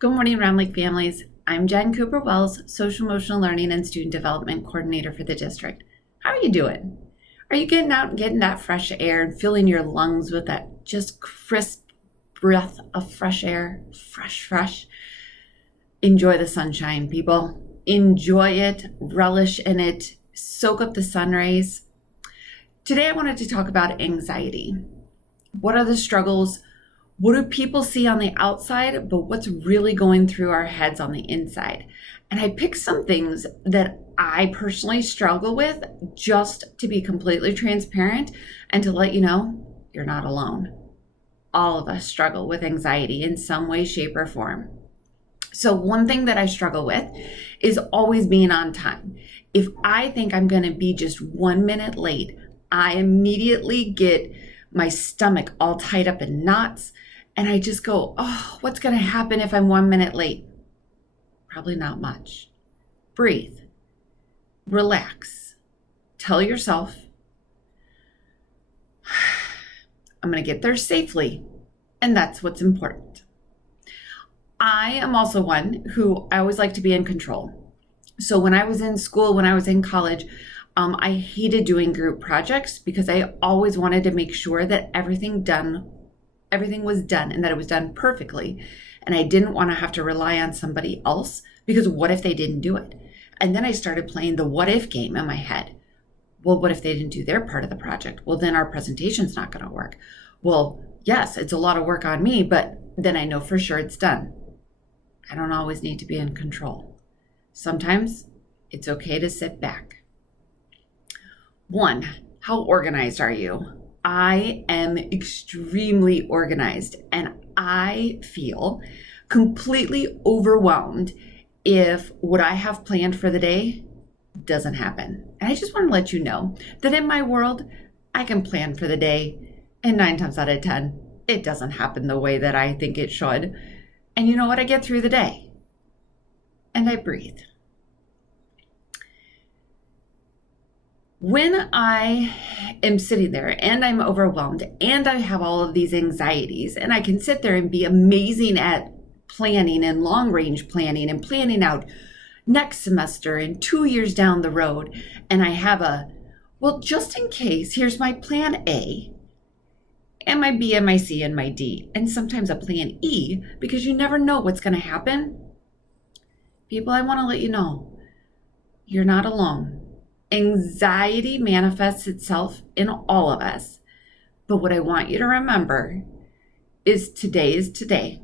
Good morning, Round Lake families. I'm Jen Cooper Wells, Social Emotional Learning and Student Development Coordinator for the district. How are you doing? Are you getting out and getting that fresh air and filling your lungs with that just crisp breath of fresh air? Fresh. Enjoy the sunshine, people. Enjoy it, relish in it, soak up the sun rays. Today I wanted to talk about anxiety. What are the struggles? What do people see on the outside, but what's really going through our heads on the inside? And I picked some things that I personally struggle with, just to be completely transparent and to let you know you're not alone. All of us struggle with anxiety in some way, shape, or form. So one thing that I struggle with is always being on time. If I think I'm going to be just 1 minute late, I immediately get my stomach all tied up in knots. And I just go, oh, what's going to happen if I'm 1 minute late? Probably not much. Breathe. Relax. Tell yourself, I'm going to get there safely. And that's what's important. I am also one who I always like to be in control. So when I was in school, when I was in college, I hated doing group projects because I always wanted to make sure that everything was done and that it was done perfectly. And I didn't want to have to rely on somebody else because what if they didn't do it? And then I started playing the what if game in my head. Well, what if they didn't do their part of the project? Well, then our presentation's not going to work. Well, yes, it's a lot of work on me, but then I know for sure it's done. I don't always need to be in control. Sometimes it's okay to sit back. 1, how organized are you? I am extremely organized and I feel completely overwhelmed if what I have planned for the day doesn't happen. And I just want to let you know that in my world, I can plan for the day and 9 times out of 10, it doesn't happen the way that I think it should. And you know what? I get through the day and I breathe. When I am sitting there and I'm overwhelmed and I have all of these anxieties and I can sit there and be amazing at planning and long range planning and planning out next semester and 2 years down the road, and I have just in case, here's my plan A and my B and my C and my D, and sometimes a plan E, because you never know what's going to happen. People, I want to let you know, you're not alone. Anxiety manifests itself in all of us. But what I want you to remember is today.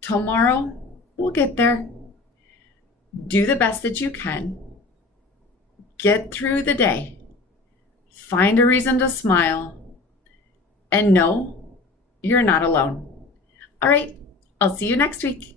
Tomorrow, we'll get there. Do the best that you can. Get through the day. Find a reason to smile. And know you're not alone. All right, I'll see you next week.